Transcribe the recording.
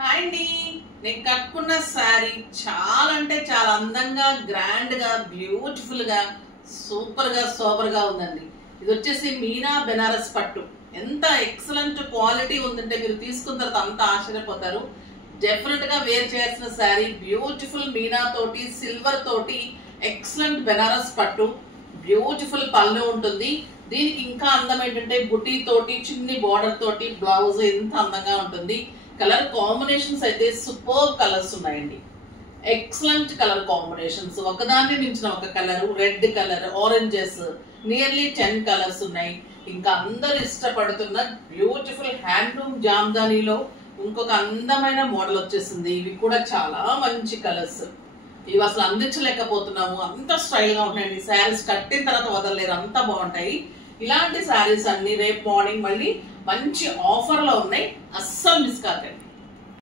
Hi అండి, నేను కట్టుకున్న శారీ చాలా అంటే చాలా అందంగా, గ్రాండ్ గా, బ్యూటిఫుల్ గా, సూపర్ గా, సూపర్ గా ఉందండి. ఇది వచ్చేసి మీనా బెనారస్ పట్టు. ఎంత ఎక్సలెంట్ క్వాలిటీ ఉందంటే మీరు తీసుకున్న తర్వాత అంత ఆశ్చర్యపోతారు. డెఫినెట్ గా వేర్ చేయాల్సిన శారీ. బ్యూటిఫుల్ మీనా తోటి, సిల్వర్ తోటి ఎక్సలెంట్ బెనారస్ పట్టు. బ్యూటిఫుల్ పళ్ళు ఉంటుంది. దీనికి ఇంకా అందం ఏంటంటే బుటీ తోటి, చిన్ని బార్డర్ తోటి బ్లౌజ్ ఎంత అందంగా ఉంటుంది. కలర్ కాంబినేషన్స్ అయితే సూపర్ కలర్స్ ఉన్నాయండి. ఎక్సలెంట్ కలర్ కాంబినేషన్స్, ఒకదాన్ని మించిన ఒక colour. Red colour, oranges, nearly 10 colours ఉన్నాయి. ఇంకా అందరు ఇష్టపడుతున్న బ్యూటిఫుల్ హ్యాండ్లూమ్ జామ్దానీలో ఇంకొక అందమైన మోడల్ వచ్చేసింది. ఇవి కూడా చాలా మంచి కలర్స్. ఇవి అసలు అందించలేకపోతున్నాము, అంత స్టైల్ గా ఉన్నాయండి. శారీస్ కట్టిన తర్వాత వదలలేరు, అంత బాగుంటాయి. ఇలాంటి శారీస్ అన్ని రేపు మార్నింగ్ మళ్ళీ మంచి ఆఫర్ లో ఉన్నాయి, అస్సలు మిస్ కాకండి.